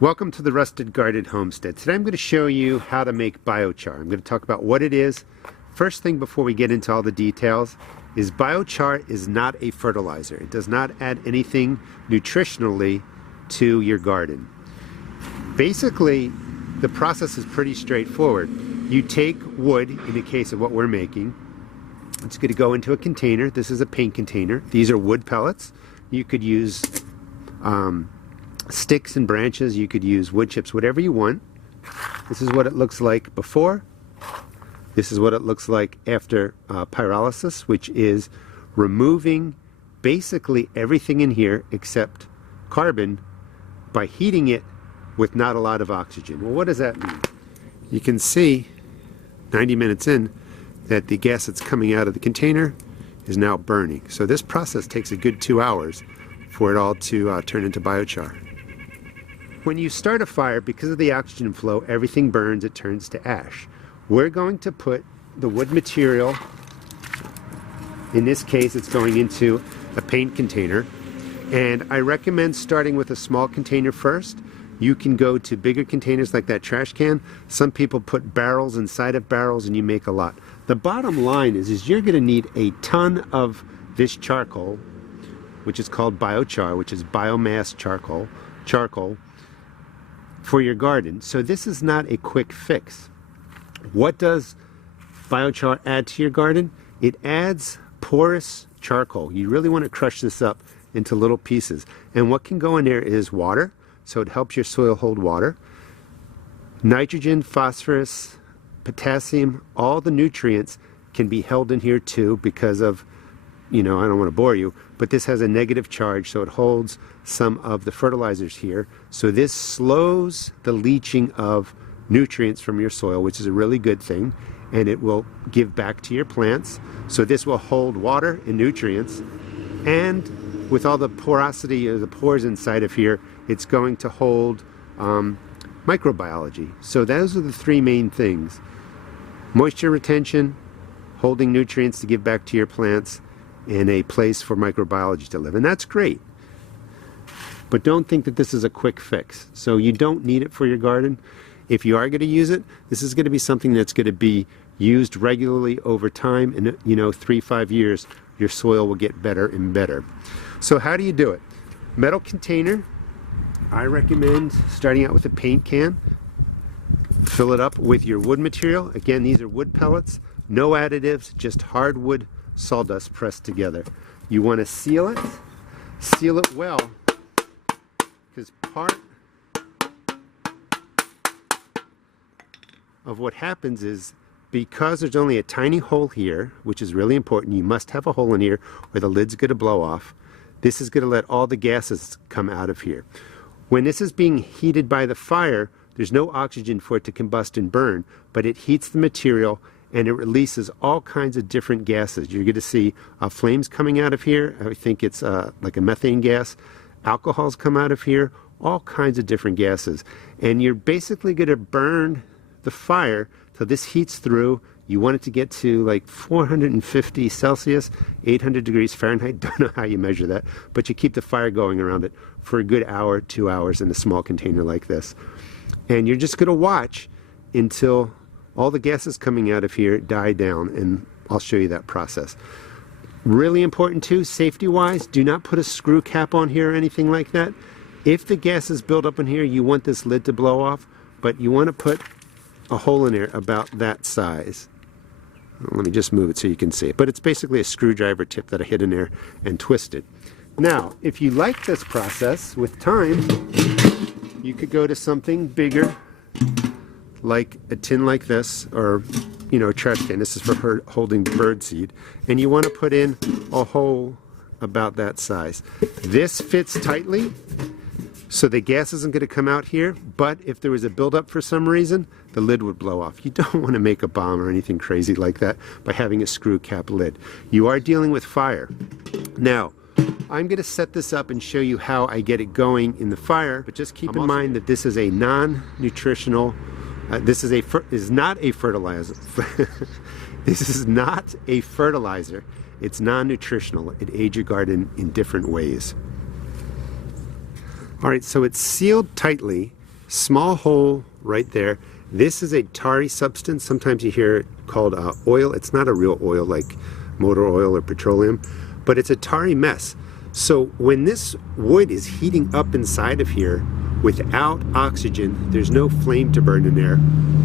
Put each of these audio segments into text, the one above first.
Welcome to the Rusted Guarded Homestead. Today I'm going to show you how to make biochar. I'm going to talk about what it is. First thing before we get into all the details is biochar is not a fertilizer. It does not add anything nutritionally to your garden. Basically, the process is pretty straightforward. You take wood, in the case of what we're making. It's going to go into a container. This is a paint container. These are wood pellets. You could use sticks and branches, you could use wood chips, whatever you want. This is what it looks like before. This is what it looks like after pyrolysis, which is removing basically everything in here except carbon by heating it with not a lot of oxygen. Well, what does that mean? You can see 90 minutes in that the gas that's coming out of the container is now burning. So this process takes a good 2 hours for it all to turn into biochar. When you start a fire, because of the oxygen flow, everything burns, it turns to ash. We're going to put the wood material, in this case it's going into a paint container, and I recommend starting with a small container first. You can go to bigger containers like that trash can. Some people put barrels inside of barrels and you make a lot. The bottom line is you're going to need a ton of this charcoal, which is called biochar, which is biomass charcoal, for your garden. So this is not a quick fix. What does biochar add to your garden? It adds porous charcoal. You really want to crush this up into little pieces. And what can go in there is water, so it helps your soil hold water. Nitrogen, phosphorus, potassium, all the nutrients can be held in here too because of, I don't want to bore you, but this has a negative charge, so it holds some of the fertilizers here. So this slows the leaching of nutrients from your soil, which is a really good thing, and it will give back to your plants. So this will hold water and nutrients, and with all the porosity of the pores inside of here, it's going to hold microbiology. So those are the three main things: moisture retention, holding nutrients to give back to your plants, and a place for microbiology to live. And that's great. But don't think that this is a quick fix. So you don't need it for your garden. If you are going to use it, this is going to be something that's going to be used regularly over time. And 3-5 years, your soil will get better and better. So how do you do it? Metal container. I recommend starting out with a paint can. Fill it up with your wood material. Again, these are wood pellets. No additives, just hardwood sawdust pressed together. You want to seal it well, because part of what happens is, because there's only a tiny hole here, which is really important, you must have a hole in here or the lid's going to blow off. This is going to let all the gases come out of here. When this is being heated by the fire, there's no oxygen for it to combust and burn, but it heats the material and it releases all kinds of different gases. You're going to see flames coming out of here. I think it's like a methane gas. Alcohols come out of here, all kinds of different gases. And you're basically going to burn the fire till this heats through. You want it to get to like 450 Celsius, 800 degrees Fahrenheit. Don't know how you measure that, but you keep the fire going around it for a good hour, 2 hours in a small container like this. And you're just going to watch until all the gases coming out of here die down, and I'll show you that process. Really important too, safety-wise, do not put a screw cap on here or anything like that. If the gases build up in here, you want this lid to blow off, but you want to put a hole in there about that size. Let me just move it so you can see it. But it's basically a screwdriver tip that I hit in there and twist it. Now, if you like this process, with time, you could go to something bigger, like a tin like this, or a trash can. This is for holding birdseed, and you want to put in a hole about that size. This fits tightly, so the gas isn't going to come out here, but if there was a buildup for some reason, the lid would blow off. You don't want to make a bomb or anything crazy like that by having a screw cap lid. You are dealing with fire. Now, I'm going to set this up and show you how I get it going in the fire, but just keep in mind that this is a non-nutritional, this is not a fertilizer. This is not a fertilizer. It's non-nutritional. It aids your garden in different ways. All right, so it's sealed tightly, Small hole right there. This is a tarry substance. Sometimes you hear it called oil. It's not a real oil like motor oil or petroleum, but it's a tarry mess. So when this wood is heating up inside of here without oxygen, there's no flame to burn in there.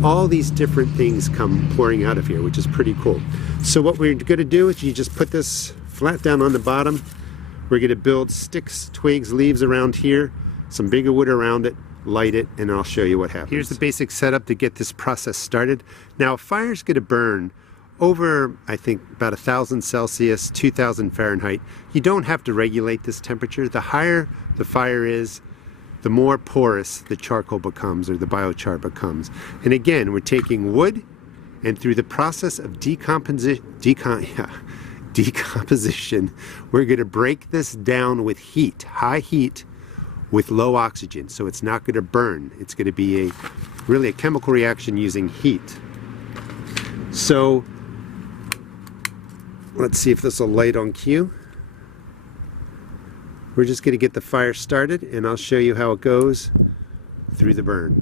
All these different things come pouring out of here, which is pretty cool. So what we're going to do is you just put this flat down on the bottom. We're going to build sticks, twigs, leaves around here, some bigger wood around it, light it, and I'll show you what happens. Here's the basic setup to get this process started. Now, a fire's going to burn over, I think, about 1,000 Celsius, 2,000 Fahrenheit. You don't have to regulate this temperature. The higher the fire is, the more porous the charcoal becomes, or the biochar becomes. And again, we're taking wood, and through the process of decomposition, we're going to break this down with heat, high heat, with low oxygen. So it's not going to burn. It's going to be really a chemical reaction using heat. So let's see if this will light on cue. We're just going to get the fire started, and I'll show you how it goes through the burn.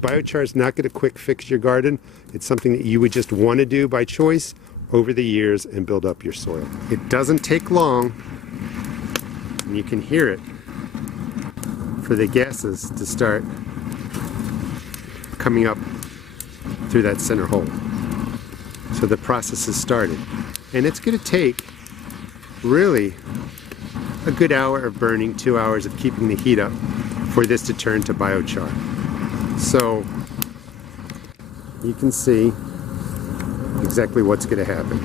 Biochar is not going to quick fix your garden. It's something that you would just want to do by choice over the years and build up your soil. It doesn't take long, and you can hear it, for the gases to start coming up through that center hole. So the process has started. And it's going to take really a good hour of burning, 2 hours of keeping the heat up for this to turn to biochar. So you can see exactly what's going to happen.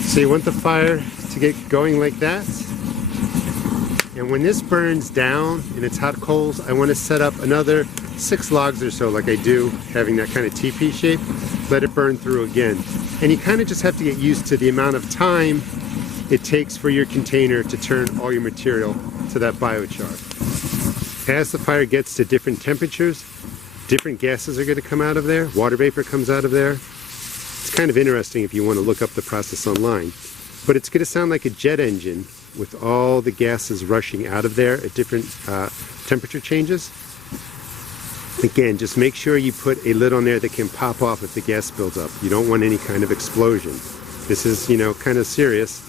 So you want the fire to get going like that. And when this burns down and it's hot coals, I want to set up another 6 logs or so, like I do, having that kind of teepee shape. Let it burn through again. And you kind of just have to get used to the amount of time it takes for your container to turn all your material to that biochar. As the fire gets to different temperatures, different gases are going to come out of there. Water vapor comes out of there. It's kind of interesting if you want to look up the process online. But it's going to sound like a jet engine with all the gases rushing out of there at different temperature changes. Again, just make sure you put a lid on there that can pop off if the gas builds up. You don't want any kind of explosion. This is, you know, kind of serious,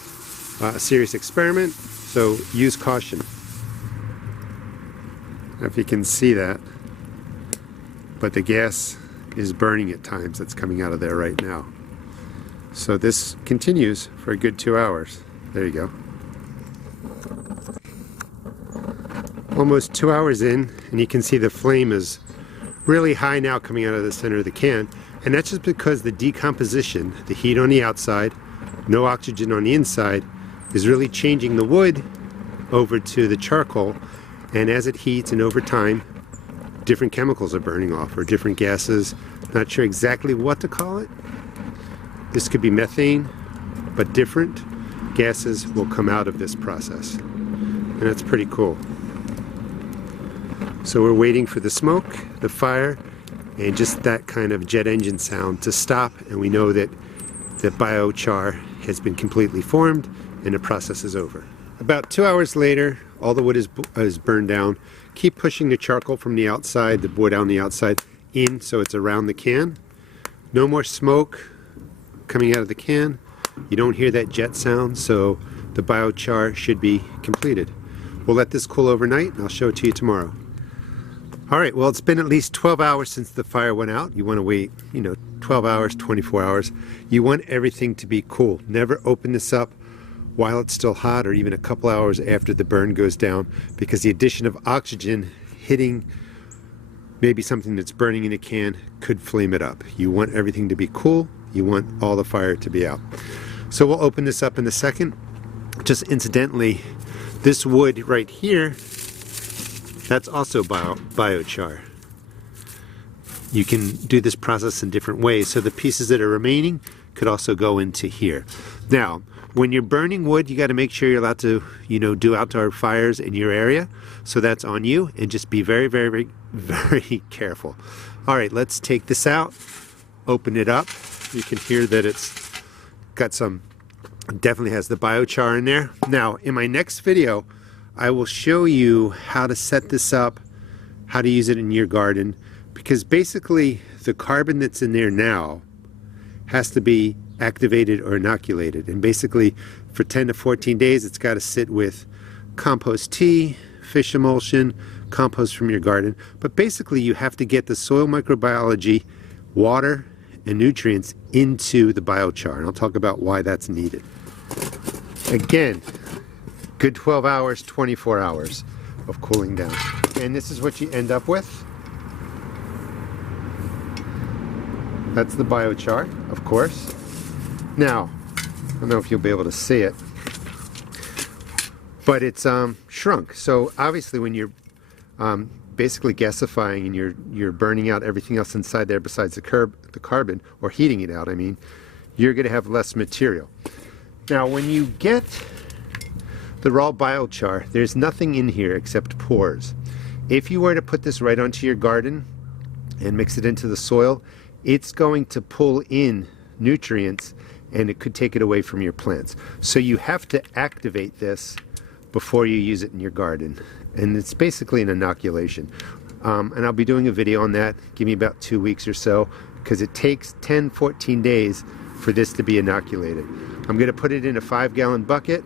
a serious experiment, so use caution. Now, if you can see that, but the gas is burning at times. That's coming out of there right now. So this continues for a good 2 hours. There you go. Almost 2 hours in, and you can see the flame is really high now coming out of the center of the can, and that's just because the decomposition, the heat on the outside, no oxygen on the inside, is really changing the wood over to the charcoal, and as it heats and over time, different chemicals are burning off, or different gases. Not sure exactly what to call it. This could be methane, but different gases will come out of this process, and that's pretty cool. So we're waiting for the smoke, the fire, and just that kind of jet engine sound to stop, and we know that the biochar has been completely formed and the process is over. About 2 hours later, all the wood is burned down. Keep pushing the charcoal from the outside, the wood on the outside, in so it's around the can. No more smoke coming out of the can. You don't hear that jet sound, so the biochar should be completed. We'll let this cool overnight, and I'll show it to you tomorrow. All right, well, it's been at least 12 hours since the fire went out. You want to wait, 12 hours, 24 hours. You want everything to be cool. Never open this up while it's still hot, or even a couple hours after the burn goes down, because the addition of oxygen hitting maybe something that's burning in a can could flame it up. You want everything to be cool. You want all the fire to be out. So we'll open this up in a second. Just incidentally, this wood right here, that's also biochar. You can do this process in different ways. So the pieces that are remaining could also go into here. Now, when you're burning wood, you got to make sure you're allowed to, do outdoor fires in your area. So that's on you, and just be very, very, very, very careful. All right, let's take this out, open it up. You can hear that it's got definitely has the biochar in there. Now, in my next video, I will show you how to set this up, how to use it in your garden, because basically the carbon that's in there now has to be activated or inoculated, and basically for 10 to 14 days it's got to sit with compost tea, fish emulsion, compost from your garden. But basically you have to get the soil microbiology, water, and nutrients into the biochar, and I'll talk about why that's needed. Again, good 12 hours, 24 hours of cooling down. And this is what you end up with. That's the biochar, of course. Now, I don't know if you'll be able to see it, but it's shrunk. So obviously when you're basically gasifying and you're burning out everything else inside there besides the carbon, or heating it out, I mean, you're going to have less material. Now when you get the raw biochar, there's nothing in here except pores. If you were to put this right onto your garden and mix it into the soil, it's going to pull in nutrients and it could take it away from your plants. So you have to activate this before you use it in your garden. And it's basically an inoculation. And I'll be doing a video on that. Give me about 2 weeks or so, because it takes 10, 14 days for this to be inoculated. I'm going to put it in a 5-gallon bucket,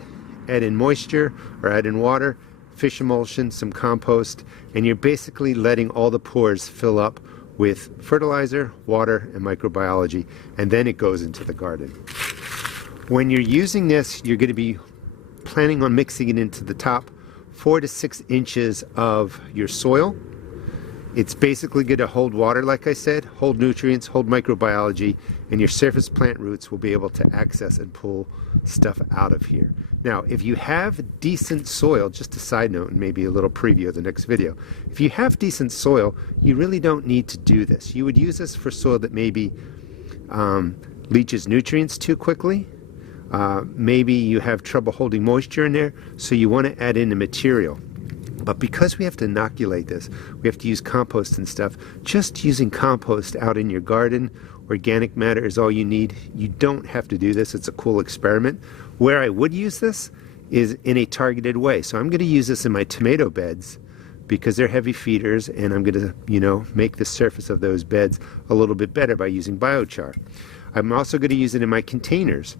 add in moisture or add in water, fish emulsion, some compost, and you're basically letting all the pores fill up with fertilizer, water, and microbiology, and then it goes into the garden. When you're using this, you're going to be planning on mixing it into the top 4 to 6 inches of your soil. It's basically going to hold water, like I said, hold nutrients, hold microbiology, and your surface plant roots will be able to access and pull stuff out of here. Now, if you have decent soil, just a side note and maybe a little preview of the next video, if you have decent soil, you really don't need to do this. You would use this for soil that maybe leaches nutrients too quickly. Maybe you have trouble holding moisture in there, so you want to add in the material. But because we have to inoculate this, we have to use compost and stuff. Just using compost out in your garden, organic matter is all you need. You don't have to do this. It's a cool experiment. Where I would use this is in a targeted way. So I'm going to use this in my tomato beds because they're heavy feeders, and I'm going to, make the surface of those beds a little bit better by using biochar. I'm also going to use it in my containers.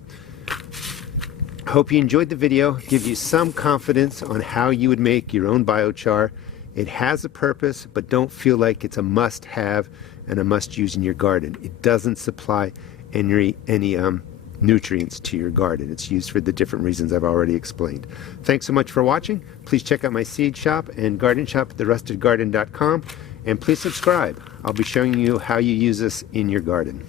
Hope you enjoyed the video. Give you some confidence on how you would make your own biochar. It has a purpose, but don't feel like it's a must-have and a must-use in your garden. It doesn't supply any nutrients to your garden. It's used for the different reasons I've already explained. Thanks so much for watching. Please check out my seed shop and garden shop at therustedgarden.com, and please subscribe. I'll be showing you how you use this in your garden.